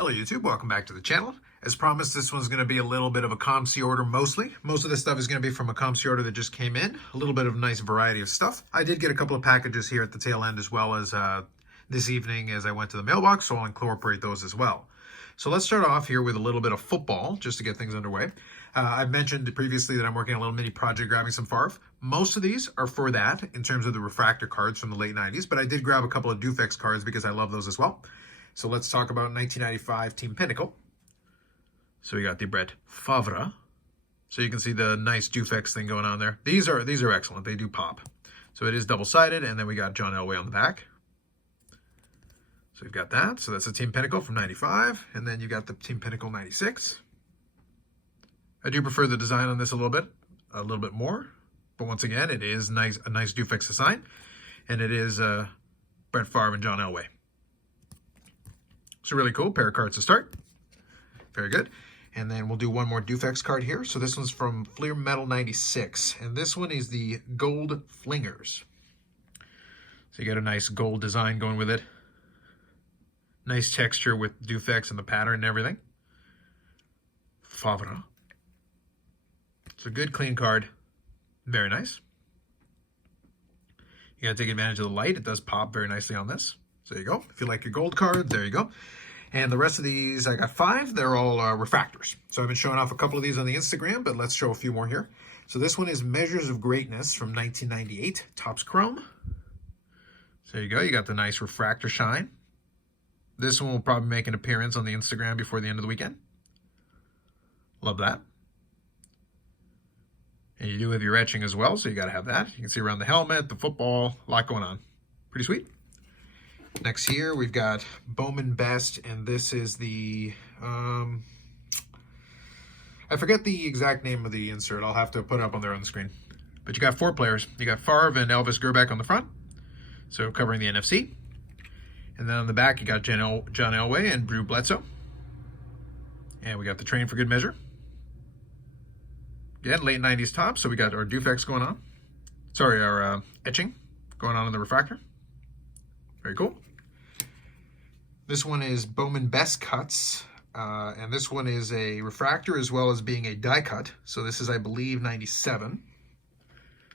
Hello YouTube, welcome back to the channel. As promised, this one's going to be a little bit of a COMC order mostly. Most of this stuff is going to be from a COMC order that just came in. A little bit of nice variety of stuff. I did get a couple of packages here at the tail end as well as this evening as I went to the mailbox, so I'll incorporate those as well. So let's start off here with a little bit of football just to get things underway. I've mentioned previously that I'm working on a little mini project grabbing some Favre. Most of these are for that in terms of the refractor cards from the late 90s, but I did grab a couple of Dufex cards because I love those as well. So let's talk about 1995 Team Pinnacle. So we got the Brett Favre. So you can see the nice Dufex thing going on there. These are excellent. They do pop. So it is double-sided, and then we got John Elway on the back. So we've got that. So that's the Team Pinnacle from 95, and then you got the Team Pinnacle 96. I do prefer the design on this a little bit more. But once again, it is nice, a nice Dufex design, and it is Brett Favre and John Elway. So really cool pair of cards to start. Very good. And then we'll do one more Dufex card here. So this one's from Fleer Metal 96. And this one is the Gold Flingers. So you got a nice gold design going with it. Nice texture with Dufex and the pattern and everything. Favre. It's a good clean card. Very nice. You got to take advantage of the light. It does pop very nicely on this. So there you go. If you like your gold card, there you go. And the rest of these, I got 5. They're all refractors. So I've been showing off a couple of these on the Instagram, but let's show a few more here. So this one is Measures of Greatness from 1998, Topps Chrome. So there you go. You got the nice refractor shine. This one will probably make an appearance on the Instagram before the end of the weekend. Love that. And you do with your etching as well, so you got to have that. You can see around the helmet, the football, a lot going on. Pretty sweet. Next here, we've got Bowman Best, and this is the, I forget the exact name of the insert. I'll have to put it up on there on the screen. But you got 4 players. You got Favre and Elvis Grbac on the front, so covering the NFC. And then on the back, you got John Elway and Drew Bledsoe. And we got the Train for Good Measure. Again, late 90s top, so we got our Dufex going on. Sorry, our etching going on in the refractor. Very cool. This one is Bowman Best Cuts, and this one is a refractor as well as being a die cut. So this is, I believe, 97.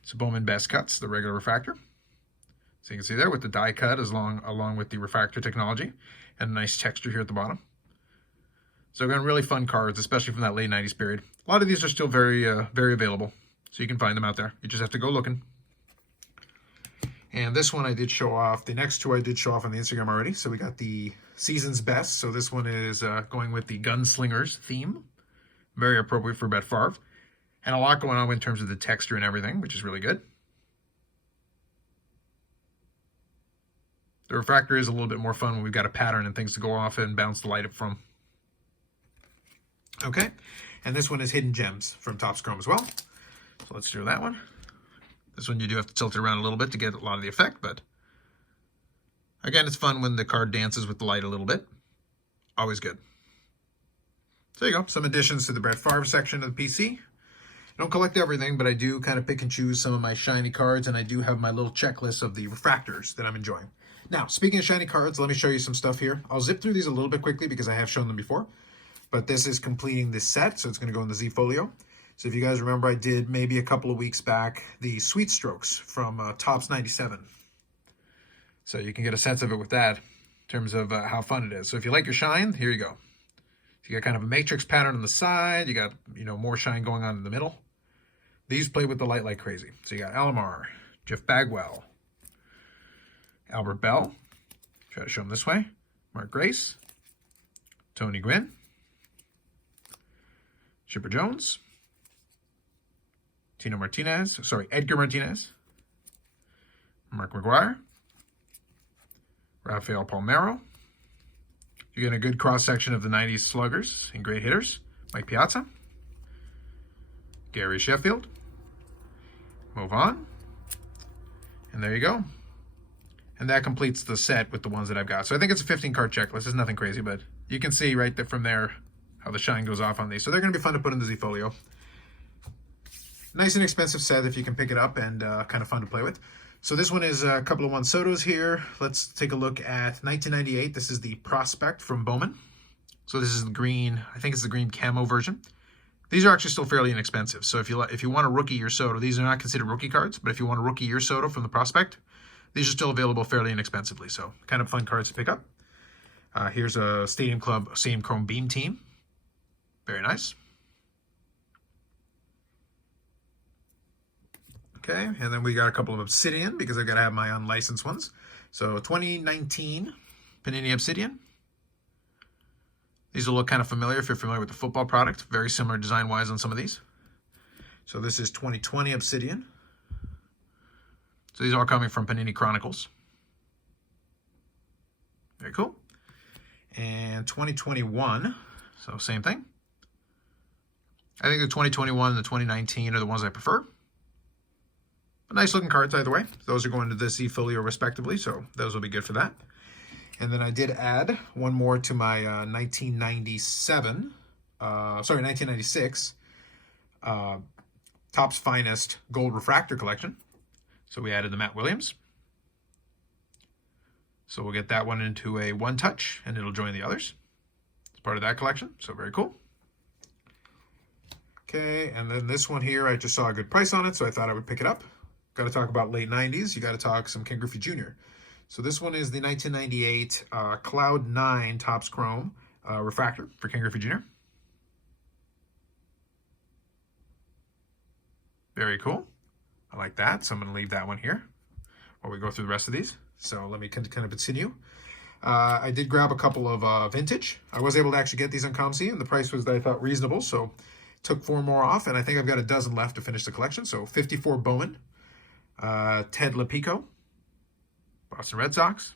So Bowman Best Cuts, the regular refractor. So you can see there with the die cut along with the refractor technology and a nice texture here at the bottom. So again, really fun cards, especially from that late 90s period. A lot of these are still very available, so you can find them out there. You just have to go looking. And this one I did show off. The next 2 I did show off on the Instagram already. So we got the Season's Best. So this one is going with the Gunslingers theme. Very appropriate for Brett Favre. And a lot going on in terms of the texture and everything, which is really good. The refractor is a little bit more fun when we've got a pattern and things to go off and bounce the light up from. Okay. And this one is Hidden Gems from Topps Chrome as well. So let's do that one. This one you do have to tilt it around a little bit to get a lot of the effect, but again, it's fun when the card dances with the light a little bit. Always good. So there you go. Some additions to the Brett Favre section of the PC. I don't collect everything, but I do kind of pick and choose some of my shiny cards, and I do have my little checklist of the refractors that I'm enjoying. Now, speaking of shiny cards, let me show you some stuff here. I'll zip through these a little bit quickly because I have shown them before, but this is completing this set, so it's going to go in the Z Folio. So if you guys remember, I did maybe a couple of weeks back the Sweet Strokes from Topps 97. So you can get a sense of it with that in terms of how fun it is. So if you like your shine, here you go. So you got kind of a matrix pattern on the side. You got, more shine going on in the middle. These play with the light like crazy. So you got Alomar, Jeff Bagwell, Albert Bell. Try to show them this way. Mark Grace, Tony Gwynn, Chipper Jones, Edgar Martinez, Mark McGuire, Rafael Palmeiro. You're getting a good cross-section of the 90s sluggers and great hitters. Mike Piazza, Gary Sheffield, move on, and there you go. And that completes the set with the ones that I've got. So I think it's a 15-card checklist. It's nothing crazy, but you can see right there from there how the shine goes off on these. So they're going to be fun to put in the Z Folio. Nice and expensive set if you can pick it up, and kind of fun to play with. So this one is a couple of Juan Sotos here. Let's take a look at 1998. This is the Prospect from Bowman. So this is the green, I think it's the green camo version. These are actually still fairly inexpensive. So if you want a rookie year Soto, these are not considered rookie cards, but if you want a rookie year Soto from the prospect, these are still available fairly inexpensively. So kind of fun cards to pick up. Here's a Stadium Club same chrome beam team. Very nice. Okay, and then we got a couple of Obsidian because I've got to have my unlicensed ones. So 2019 Panini Obsidian. These will look kind of familiar if you're familiar with the football product. Very similar design-wise on some of these. So this is 2020 Obsidian. So these are all coming from Panini Chronicles. Very cool. And 2021, so same thing. I think the 2021 and the 2019 are the ones I prefer. But nice looking cards either way. Those are going to this eFolio respectively, so those will be good for that. And then I did add one more to my 1996 Topps Finest Gold Refractor collection. So we added the Matt Williams. So we'll get that one into a one touch and it'll join the others. It's part of that collection, so very cool. Okay, and then this one here, I just saw a good price on it, so I thought I would pick it up. Got to talk about late 90s. You got to talk some Ken Griffey Jr. So this one is the 1998 Cloud 9 Topps Chrome Refractor for Ken Griffey Jr. Very cool. I like that. So I'm going to leave that one here while we go through the rest of these. So let me kind of continue. I did grab a couple of vintage. I was able to actually get these on COMC, and the price was, I thought, reasonable. So took 4 more off, and I think I've got a dozen left to finish the collection. So 54 Bowman, Ted LaPico, Boston Red Sox.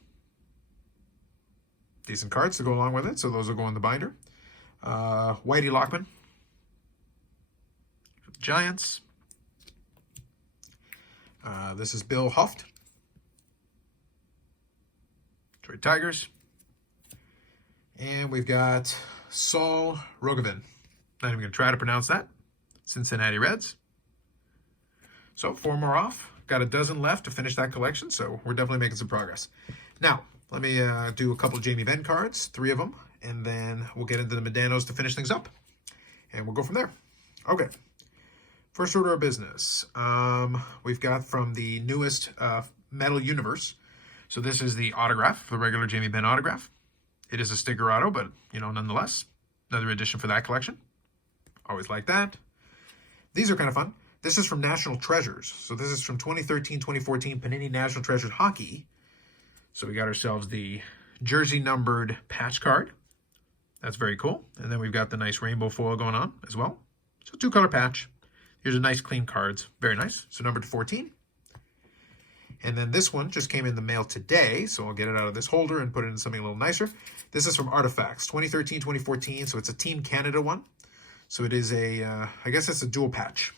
Decent cards to go along with it, so those will go in the binder. Whitey Lockman, Giants. This is Bill Huft, Detroit Tigers. And we've got Saul Rogovin. Not even going to try to pronounce that. Cincinnati Reds. So 4 more off. Got a dozen left to finish that collection, so we're definitely making some progress. Now, let me do a couple of Jamie Benn cards, 3 of them, and then we'll get into the Modanos to finish things up. And we'll go from there. Okay. First order of business. We've got from the newest Metal Universe. So this is the autograph, the regular Jamie Benn autograph. It is a sticker auto, but, you know, nonetheless, another addition for that collection. Always like that. These are kind of fun. This is from National Treasures. So this is from 2013-2014 Panini National Treasures Hockey. So we got ourselves the jersey numbered patch card. That's very cool. And then we've got the nice rainbow foil going on as well. So 2-color patch. Here's a nice clean cards. Very nice. So numbered to 14. And then this one just came in the mail today. So I'll get it out of this holder and put it in something a little nicer. This is from Artifacts, 2013-2014. So it's a Team Canada one. So it is a, I guess it's a dual patch.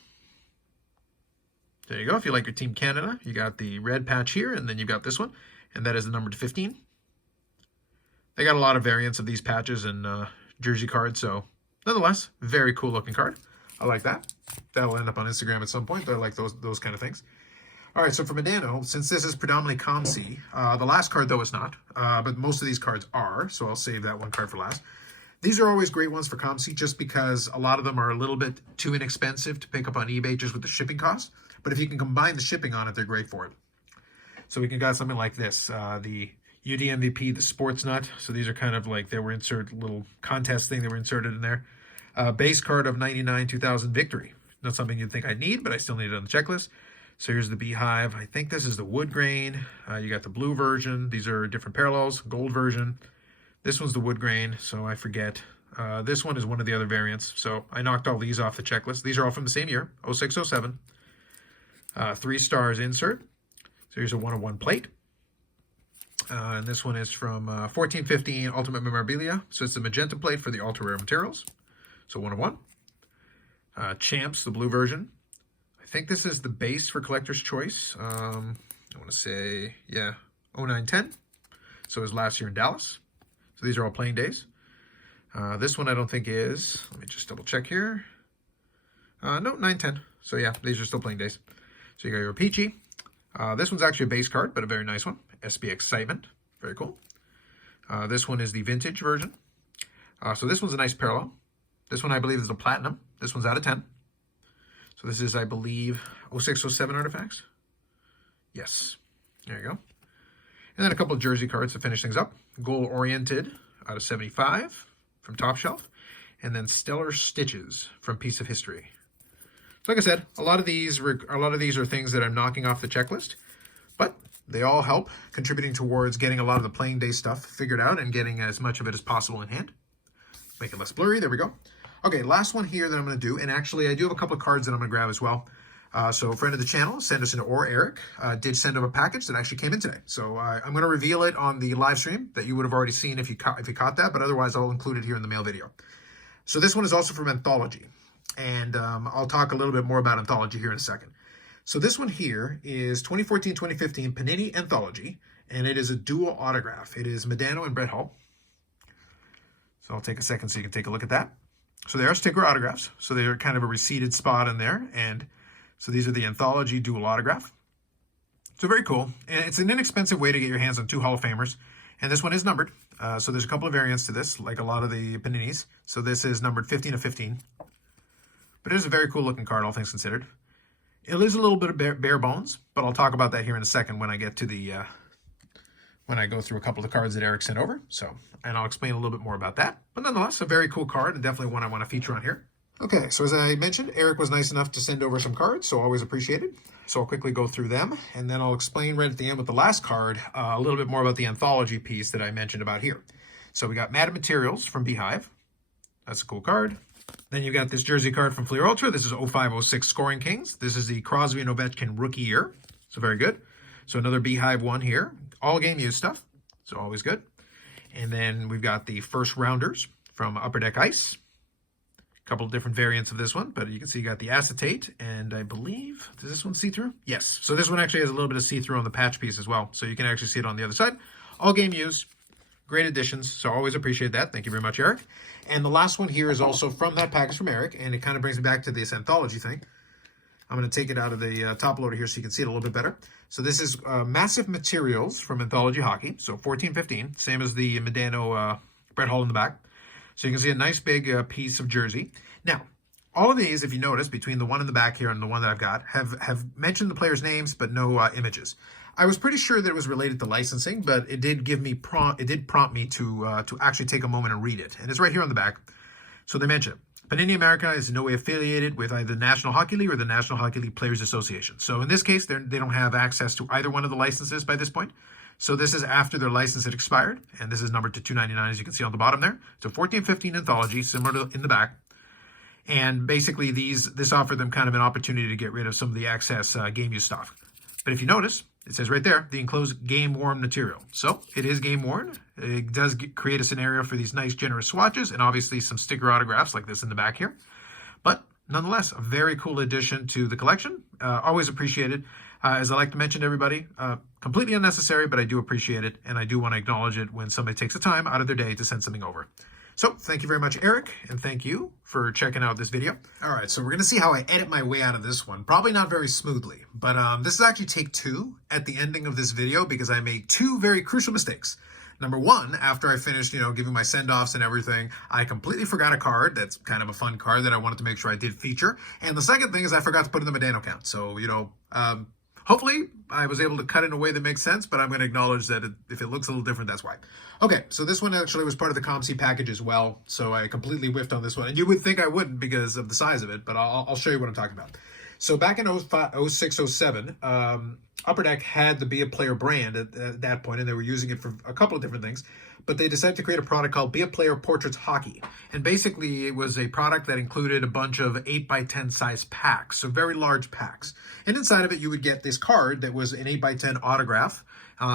There you go. If you like your Team Canada, you got the red patch here, and then you've got this one, and that is the number to 15. They got a lot of variants of these patches and jersey cards, so nonetheless, very cool looking card. I like that. That'll end up on Instagram at some point, but I like those kind of things. All right, so for Modano, since this is predominantly COMC, the last card, though, is not, but most of these cards are, so I'll save that one card for last. These are always great ones for COMC just because a lot of them are a little bit too inexpensive to pick up on eBay just with the shipping cost. But if you can combine the shipping on it, they're great for it. So we can got something like this, the UD MVP, the Sports Nut. So these are kind of like, they were inserted, little contest thing, they were inserted in there. Base card of 99 2000 Victory. Not something you'd think I'd need, but I still need it on the checklist. So here's the Beehive. I think this is the wood grain. You got the blue version. These are different parallels. Gold version. This one's the wood grain, so I forget. This one is one of the other variants. So I knocked all these off the checklist. These are all from the same year, 06-07. 3 stars insert. So here's a 1-of-1 plate. And this one is from 14-15 Ultimate Memorabilia. So it's the magenta plate for the ultra rare materials. So 1-of-1. Champs, the blue version. I think this is the base for Collector's Choice. I want to say, yeah, 09-10. So it was last year in Dallas. So these are all playing days. This one I don't think is. Let me just double check here. No, 9-10. So yeah, these are still playing days. So you got your Peachy. This one's actually a base card, but a very nice one. SB Excitement. Very cool. This one is the vintage version. So this one's a nice parallel. This one, I believe, is a platinum. This one's out of 10. So this is, I believe, 06, 07 artifacts. Yes. There you go. And then a couple of jersey cards to finish things up. Goal-oriented out of 75 from Top Shelf. And then Stellar Stitches from Piece of History. So like I said, a lot of these are things that I'm knocking off the checklist, but they all help contributing towards getting a lot of the playing day stuff figured out and getting as much of it as possible in hand. Make it less blurry. There we go. Okay, last one here that I'm going to do, and actually I do have a couple of cards that I'm going to grab as well. So a friend of the channel, Sanderson or Eric, did send over a package that actually came in today. So I'm going to reveal it on the live stream that you would have already seen if you caught that, but otherwise I'll include it here in the mail video. So this one is also from Anthology, and I'll talk a little bit more about Anthology here in a second. So this one here is 2014-2015 Panini Anthology, and it is a dual autograph. It is Modano and Brett Hull. So I'll take a second so you can take a look at that. So they are sticker autographs, so they're kind of a receded spot in there, and so these are the Anthology dual autograph. So very cool, and it's an inexpensive way to get your hands on 2 Hall of Famers, and this one is numbered. So there's a couple of variants to this, like a lot of the Paninis. So this is numbered 15 of 15. But it is a very cool looking card, all things considered. It is a little bit of bare bones, but I'll talk about that here in a second when I get to the when I go through a couple of the cards that Eric sent over. So, and I'll explain a little bit more about that. But nonetheless, a very cool card and definitely one I want to feature on here. Okay, so as I mentioned, Eric was nice enough to send over some cards, so always appreciated. So I'll quickly go through them, and then I'll explain right at the end with the last card a little bit more about the Anthology piece that I mentioned about here. So we got Matted Materials from Beehive. That's a cool card. Then you got this jersey card from Fleer Ultra. This is 05-06 Scoring Kings. This is the Crosby and Ovechkin rookie year. So very good. So another Beehive one here. All game used stuff. So always good. And then we've got the First Rounders from Upper Deck Ice. A couple of different variants of this one, but you can see you got the acetate, and I believe, does this one see through? Yes. So this one actually has a little bit of see-through on the patch piece as well. So you can actually see it on the other side. All game used. Great additions, so always appreciate that. Thank you very much, Eric. And the last one here is also from that package from Eric, and it kind of brings me back to this Anthology thing. I'm going to take it out of the top loader here so you can see it a little bit better. So this is Massive Materials from Anthology Hockey, so 14-15, same as the Modano Brett Hull in the back. So you can see a nice big piece of jersey. Now, all of these, if you notice, between the one in the back here and the one that I've got, have mentioned the players' names, but no images. I was pretty sure that it was related to licensing, but it did give me prompt me to actually take a moment and read it. And it's right here on the back. So they mention Panini America is in no way affiliated with either the National Hockey League or the National Hockey League Players Association. So in this case, they don't have access to either one of the licenses by this point. So this is after their license had expired, and this is numbered to $2.99, as you can see on the bottom there. So 14-15 Anthology, similar to in the back. And basically, this offered them kind of an opportunity to get rid of some of the excess game use stuff. But if you notice, it says right there, the enclosed game-worn material. So it is game-worn. It does create a scenario for these nice, generous swatches, and obviously some sticker autographs like this in the back here. But nonetheless, a very cool addition to the collection. Always appreciated. As I like to mention to everybody, completely unnecessary, but I do appreciate it, and I do want to acknowledge it when somebody takes the time out of their day to send something over. So thank you very much, Eric, and thank you for checking out this video. All right, so we're going to see how I edit my way out of this one. Probably not very smoothly, but this is actually take 2 at the ending of this video because I made 2 very crucial mistakes. Number 1, after I finished, giving my send-offs and everything, I completely forgot a card that's kind of a fun card that I wanted to make sure I did feature. And the second thing is I forgot to put in the Modano count. So, hopefully I was able to cut in a way that makes sense, but I'm going to acknowledge that if it looks a little different, that's why. Okay, so this one actually was part of the COMC package as well, so I completely whiffed on this one. And you would think I wouldn't because of the size of it, but I'll show you what I'm talking about. So back in 06, 07, Upper Deck had the Be a Player brand at that point, and they were using it for a couple of different things. But they decided to create a product called Be a Player Portraits Hockey. And basically, it was a product that included a bunch of 8x10 size packs, so very large packs. And inside of it, you would get this card that was an 8x10 autograph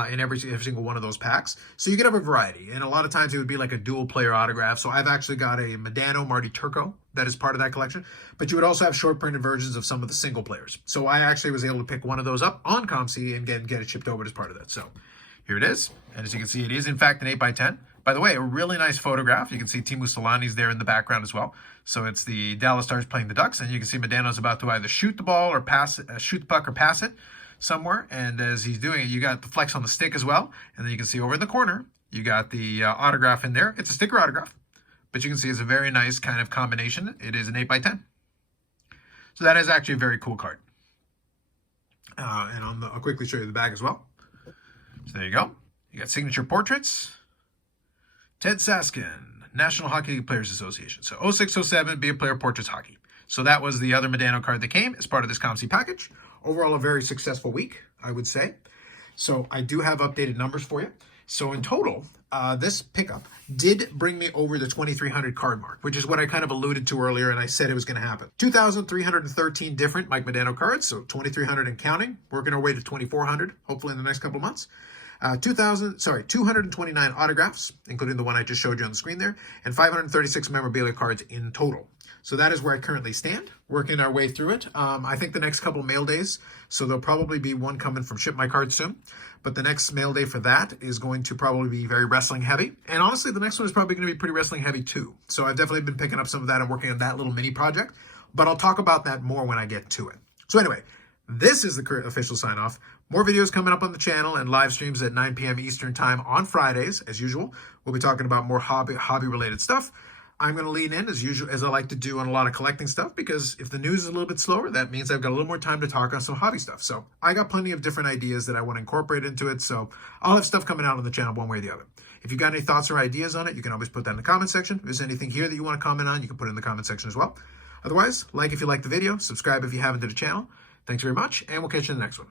in every single one of those packs. So you could have a variety. And a lot of times, it would be like a dual player autograph. So I've actually got a Modano Marty Turco that is part of that collection. But you would also have short printed versions of some of the single players. So I actually was able to pick one of those up on COMC and get it shipped over as part of that. So here it is. And as you can see, it is, in fact, an 8x10. By the way, a really nice photograph. You can see Teemu Selanne's there in the background as well. So it's the Dallas Stars playing the Ducks. And you can see Modano's about to either shoot the ball or shoot the puck or pass it somewhere. And as he's doing it, you got the flex on the stick as well. And then you can see over in the corner, you got the autograph in there. It's a sticker autograph, but you can see it's a very nice kind of combination. It is an 8x10. So that is actually a very cool card. And I'll quickly show you the back as well. So there you go. You got signature portraits. Ted Saskin, National Hockey League Players Association. So 06-07, be a player, portraits hockey. So that was the other Modano card that came as part of this COMC package. Overall, a very successful week, I would say. So I do have updated numbers for you. So in total, this pickup did bring me over the 2,300 card mark, which is what I kind of alluded to earlier, and I said it was going to happen. 2,313 different Mike Modano cards, so 2,300 and counting, working our way to 2,400, hopefully in the next couple of months. 229 autographs, including the one I just showed you on the screen there, and 536 memorabilia cards in total. So that is where I currently stand, working our way through it. I think the next couple mail days, so there'll probably be one coming from Ship My Cards soon, but the next mail day for that is going to probably be very wrestling heavy. And honestly, the next one is probably going to be pretty wrestling heavy too. So I've definitely been picking up some of that and working on that little mini project, but I'll talk about that more when I get to it. So anyway, this is the current official sign off. More videos coming up on the channel and live streams at 9 p.m. Eastern time on Fridays, as usual. We'll be talking about more hobby-related stuff. I'm going to lean in, as usual, as I like to do on a lot of collecting stuff, because if the news is a little bit slower, that means I've got a little more time to talk on some hobby stuff. So I got plenty of different ideas that I want to incorporate into it, so I'll have stuff coming out on the channel one way or the other. If you've got any thoughts or ideas on it, you can always put that in the comment section. If there's anything here that you want to comment on, you can put it in the comment section as well. Otherwise, like if you like the video, subscribe if you haven't to the channel. Thanks very much, and we'll catch you in the next one.